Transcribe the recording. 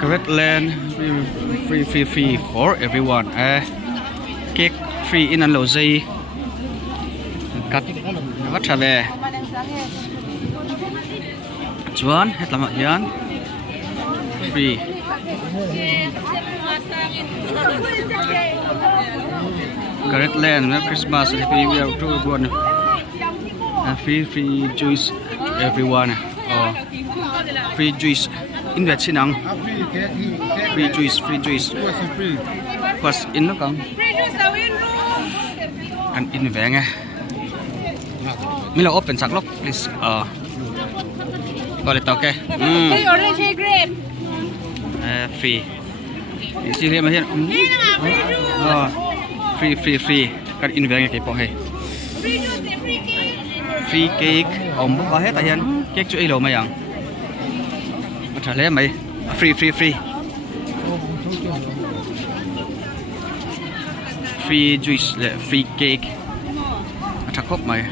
Correct land free for everyone. Cake free in an lozi. Cut what have chuan het lama hian free correct land Christmas happy we are to one free juice everyone free juice in that sinang free juice was in lo kang and in veng Mila open sak lok please got it okay orange grape free see here here free kan in veng ke po he free cake om có hết tại hiện cake chú ý đồ mà yang trả lấy mày free free juice free cake chắc khóc mày